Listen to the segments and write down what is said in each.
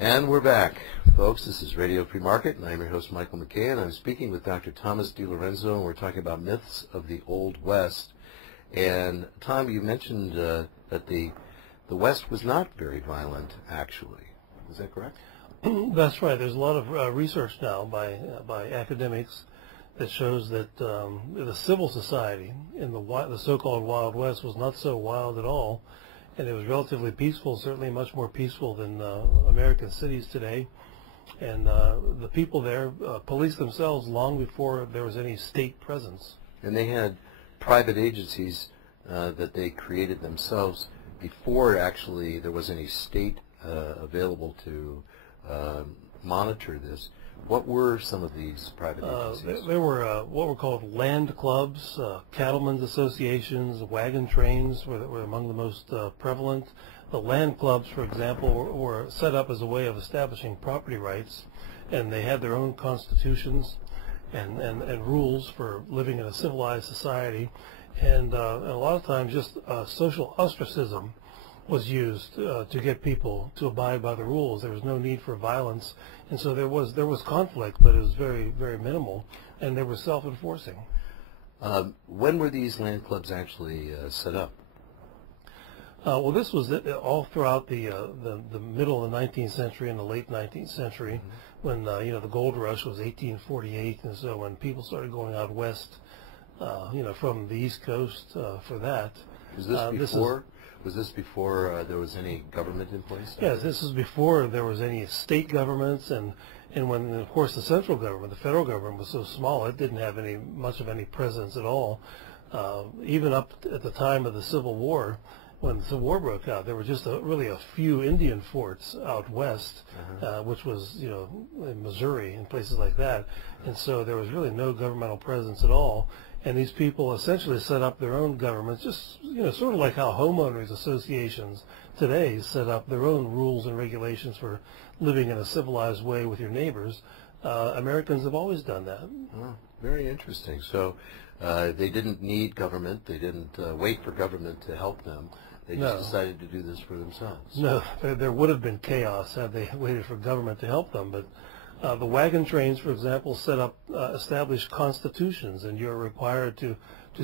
And we're back, folks. This is Radio Free Market, and I'm your host, Michael McKay, and I'm speaking with Dr. Thomas DiLorenzo, and we're talking about myths of the Old West. And, Tom, you mentioned that the West was not very violent, actually. Is that correct? That's right. There's a lot of research now by academics that shows that the civil society in the so-called Wild West was not so wild at all, and it was relatively peaceful, certainly much more peaceful than American cities today. And the people there policed themselves long before there was any state presence. And they had private agencies that they created themselves before actually there was any state available to monitor this. What were some of these private agencies? There were what were called land clubs, cattlemen's associations, wagon trains were among the most prevalent. The land clubs, for example, were set up as a way of establishing property rights, and they had their own constitutions and rules for living in a civilized society. And a lot of times just social ostracism was used to get people to abide by the rules. There was no need for violence, and so there was conflict, but it was very, very minimal, and they were self-enforcing. When were these land clubs actually set up? Well, this was all throughout the middle of the 19th century and the late 19th century, when the gold rush was 1848, and so when people started going out west, from the East Coast for that. Was this before? Was this before there was any government in place? Yes, this is before there was any state governments, and when, of course, the central government, the federal government, was so small, it didn't have much of any presence at all. Even up at the time of the Civil War, when the Civil War broke out, there were just really a few Indian forts out west, which was, in Missouri and places like that, and so there was really no governmental presence at all. And these people essentially set up their own governments, just sort of like how homeowners associations today set up their own rules and regulations for living in a civilized way with your neighbors. Americans have always done that. Oh, very interesting. So they didn't need government. They didn't wait for government to help them. They just decided to do this for themselves. No, there would have been chaos had they waited for government to help them, but the wagon trains, for example, set up established constitutions, and you're required to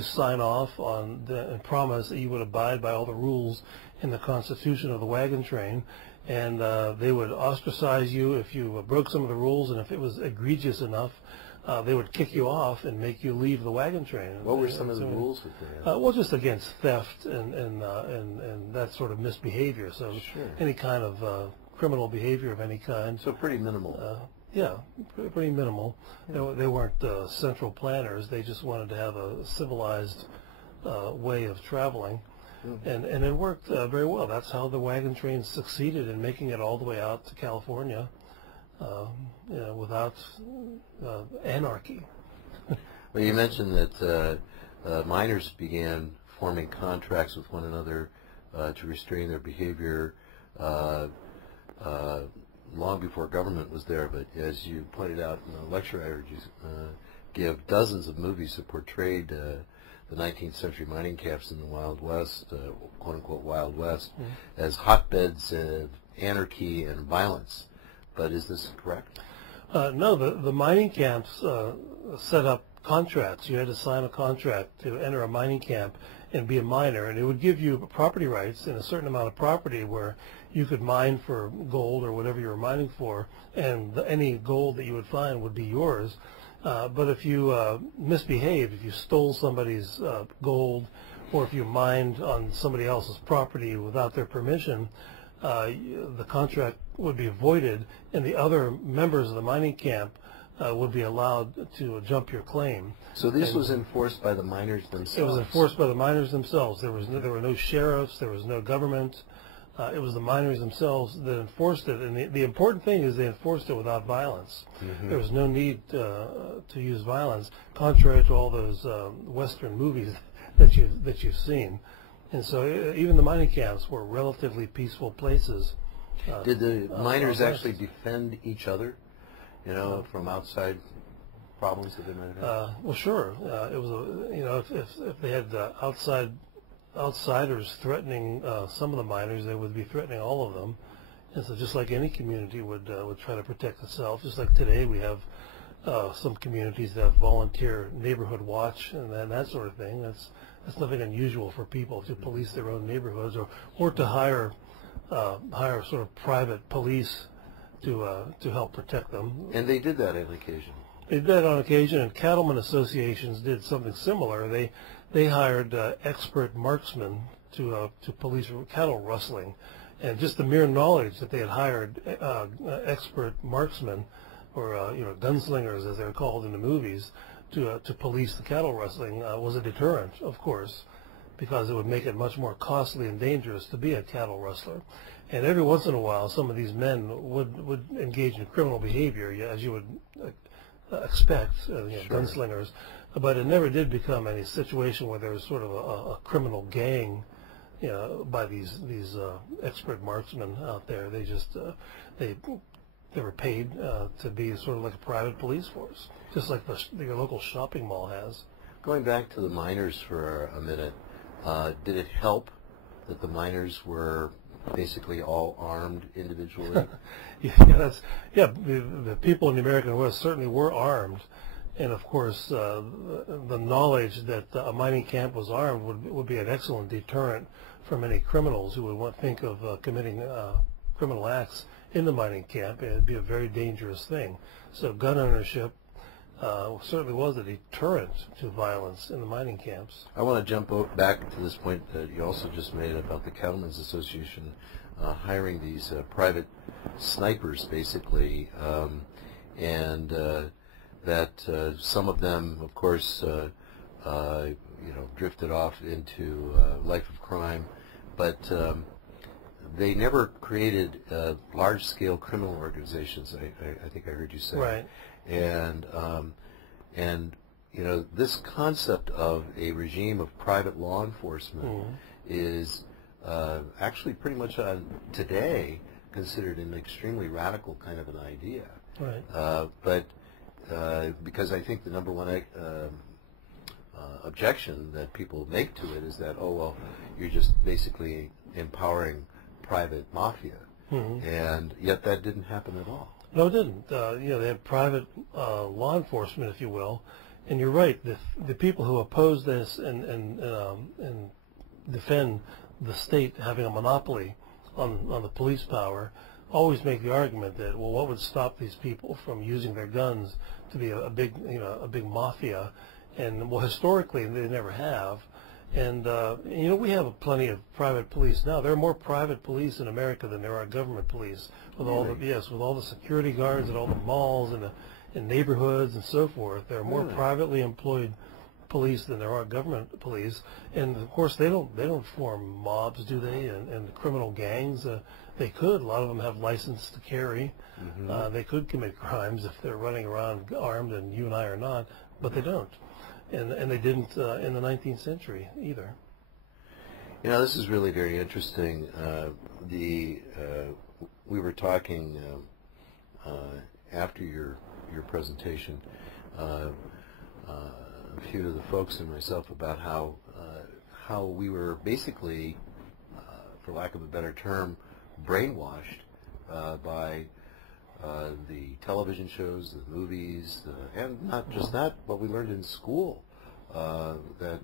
sign off on and promise that you would abide by all the rules in the constitution of the wagon train, and they would ostracize you if you broke some of the rules, and if it was egregious enough, they would kick you off and make you leave the wagon train. What were some of the rules that they had? Well, just against theft and that sort of misbehavior. So any kind of criminal behavior of any kind. So pretty minimal. Yeah, pretty minimal. They weren't central planners. They just wanted to have a civilized way of traveling, and it worked very well. That's how the wagon train succeeded in making it all the way out to California, without anarchy. Well, you mentioned that miners began forming contracts with one another to restrain their behavior long before government was there, but as you pointed out in the lecture I heard you give, dozens of movies have portrayed the 19th century mining camps in the Wild West, quote-unquote Wild West, as hotbeds of anarchy and violence. But is this correct? No, the mining camps set up contracts. You had to sign a contract to enter a mining camp and be a miner, and it would give you property rights in a certain amount of property where you could mine for gold or whatever you were mining for, and any gold that you would find would be yours. But if you misbehaved, if you stole somebody's gold, or if you mined on somebody else's property without their permission, the contract would be voided, and the other members of the mining camp would be allowed to jump your claim. So this was enforced by the miners themselves? It was enforced by the miners themselves. There were no sheriffs, there was no government. It was the miners themselves that enforced it, and the important thing is they enforced it without violence. There was no need to use violence, contrary to all those Western movies that you've seen. And so even the mining camps were relatively peaceful places. Did the miners actually defend each other, from outside problems that they might have? Well, sure. It was if they had outsiders threatening some of the miners, they would be threatening all of them, And so just like any community would try to protect itself, just like today we have some communities that have volunteer neighborhood watch and that sort of thing. That's nothing unusual for people to police their own neighborhoods or to hire sort of private police to help protect them. And they did that on occasion. They did that on occasion, and cattlemen associations did something similar. They hired expert marksmen to police cattle rustling, and just the mere knowledge that they had hired expert marksmen, or gunslingers as they're called in the movies, to police the cattle rustling was a deterrent, of course, because it would make it much more costly and dangerous to be a cattle rustler. And every once in a while, some of these men would engage in criminal behavior, as you would expect, Sure. gunslingers. But it never did become any situation where there was sort of a criminal gang, by these expert marksmen out there. They just they were paid to be sort of like a private police force, just like your local shopping mall has. Going back to the miners for a minute, did it help that the miners were basically all armed individually? The people in the American West certainly were armed, and of course the knowledge that a mining camp was armed would be an excellent deterrent for many criminals who would think of committing criminal acts in the mining camp. It'd be a very dangerous thing. So gun ownership certainly was a deterrent to violence in the mining camps. I want to jump back to this point that you also just made about the Cattlemen's Association hiring these private snipers, basically, and that some of them, of course, drifted off into life of crime, but they never created large-scale criminal organizations. I think I heard you say. Right. And this concept of a regime of private law enforcement is actually pretty much today considered an extremely radical kind of an idea. Right. But because I think the number one objection that people make to it is that, oh, well, you're just basically empowering private mafia. And yet that didn't happen at all. No, it didn't. They had private law enforcement, if you will, and you're right. The people who oppose this and defend the state having a monopoly on the police power always make the argument that, well, what would stop these people from using their guns to be a big mafia? And well, historically they never have. And we have plenty of private police now. There are more private police in America than there are government police. With all the security guards at all the malls and in neighborhoods and so forth, there are more privately employed police than there are government police. And of course, they don't form mobs, do they? And criminal gangs. They could. A lot of them have license to carry. They could commit crimes if they're running around armed, and you and I are not, but they don't. And they didn't in the 19th century either. This is really very interesting. We were talking after your presentation, a few of the folks and myself, about how we were basically, for lack of a better term, brainwashed by the television shows, the movies, and not just that, but we learned in school that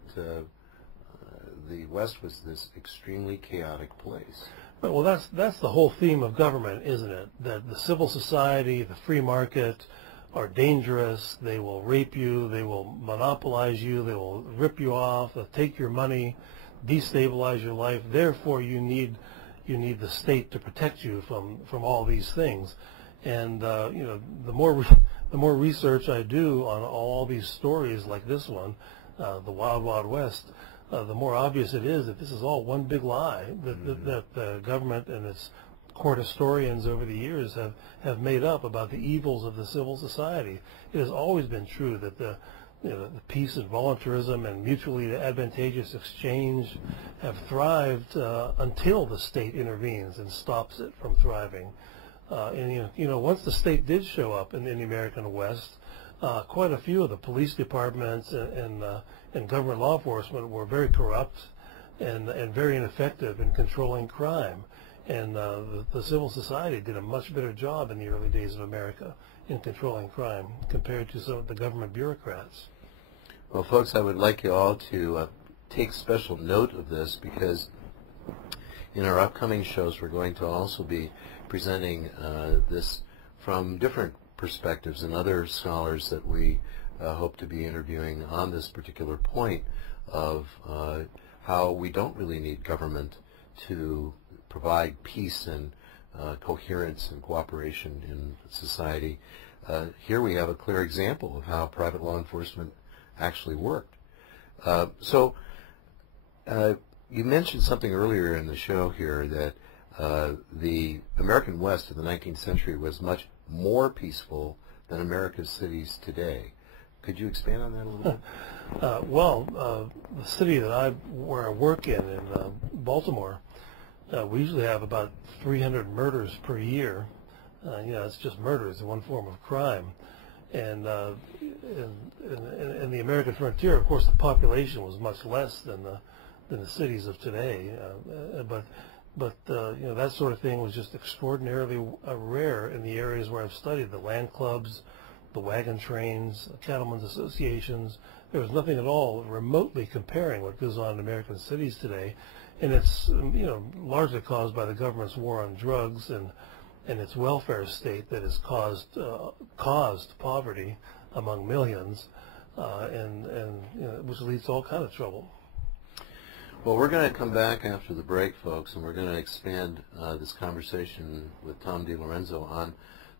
the West was this extremely chaotic place. Well, that's the whole theme of government, isn't it? That the civil society, the free market, are dangerous. They will rape you. They will monopolize you. They will rip you off. They'll take your money, destabilize your life. Therefore, you need the state to protect you from all these things. And the more research I do on all these stories like this one, the Wild Wild West, the more obvious it is that this is all one big lie that the government and its court historians over the years have made up about the evils of the civil society. It has always been true that the peace and voluntarism and mutually advantageous exchange have thrived until the state intervenes and stops it from thriving. And once the state did show up in the American West, quite a few of the police departments and government law enforcement were very corrupt and very ineffective in controlling crime. And the civil society did a much better job in the early days of America in controlling crime compared to some of the government bureaucrats. Well, folks, I would like you all to take special note of this, because in our upcoming shows we're going to also be presenting this from different perspectives and other scholars that we hope to be interviewing on this particular point of how we don't really need government to provide peace and coherence and cooperation in society. Here we have a clear example of how private law enforcement actually worked. So you mentioned something earlier in the show here that the American West of the 19th century was much more peaceful than America's cities today. Could you expand on that a little bit? Well, the city that where I work in Baltimore, we usually have about 300 murders per year. It's just murders in one form of crime. And in the American frontier, of course, the population was much less than the cities of today. But that sort of thing was just extraordinarily rare in the areas where I've studied, the land clubs, the wagon trains, the cattlemen's associations. There was nothing at all remotely comparing what goes on in American cities today. And it's largely caused by the government's war on drugs and its welfare state that has caused poverty among millions, which leads to all kind of trouble. Well, we're going to come back after the break, folks, and we're going to expand this conversation with Tom DiLorenzo on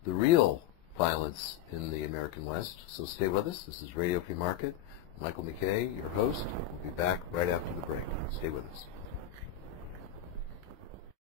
the real violence in the American West. So stay with us. This is Radio Free Market. Michael McKay, your host. We'll be back right after the break. Stay with us.